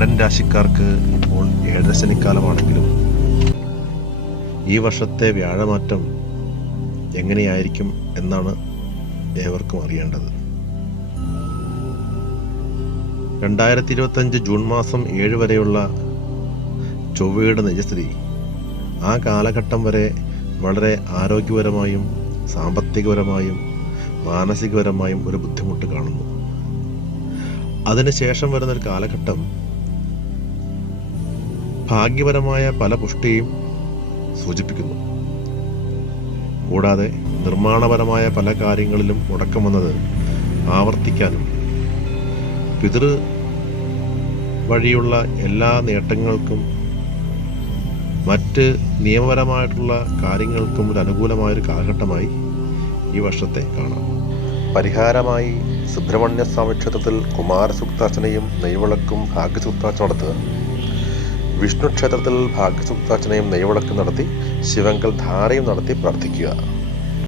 മേടൻ രാശിക്കാർക്ക് ഇപ്പോൾ ഏഴരശനിക്കാലമാണെങ്കിലും ഈ വർഷത്തെ വ്യാഴമാറ്റം എങ്ങനെയായിരിക്കും എന്നാണ് ഏവർക്കും അറിയേണ്ടത്. 2025 ജൂൺ മാസം 7 വരെയുള്ള ചൊവ്വയുടെ നിജസ്ഥിതി ആ കാലഘട്ടം വരെ വളരെ ആരോഗ്യപരമായും സാമ്പത്തികപരമായും മാനസികപരമായും ഒരു ബുദ്ധിമുട്ട് കാണുന്നു. അതിനുശേഷം വരുന്നൊരു കാലഘട്ടം ഭാഗ്യപരമായ പല പുഷ്ടിയും സൂചിപ്പിക്കുന്നു. കൂടാതെ നിർമ്മാണപരമായ പല കാര്യങ്ങളിലും മുടക്കം വന്നത് ആവർത്തിക്കാനും പിതൃ വഴിയുള്ള എല്ലാ നേട്ടങ്ങൾക്കും മറ്റ് നിയമപരമായിട്ടുള്ള കാര്യങ്ങൾക്കും ഒരു അനുകൂലമായൊരു കാലഘട്ടമായി ഈ വർഷത്തെ കാണാം. പരിഹാരമായി സുബ്രഹ്മണ്യ സ്വാമി ക്ഷേത്രത്തിൽ കുമാരസൂക്താർച്ചനയും നെയ്വിളക്കും ഭാഗ്യസൂക്താർച്ചന നടത്തുക. വിഷ്ണു ക്ഷേത്രത്തിൽ ഭാഗ്യസൂക്താർച്ചനയും നെയ്വിളക്കും നടത്തി ശിവങ്കൽ ധാരയും നടത്തി പ്രാർത്ഥിക്കുക.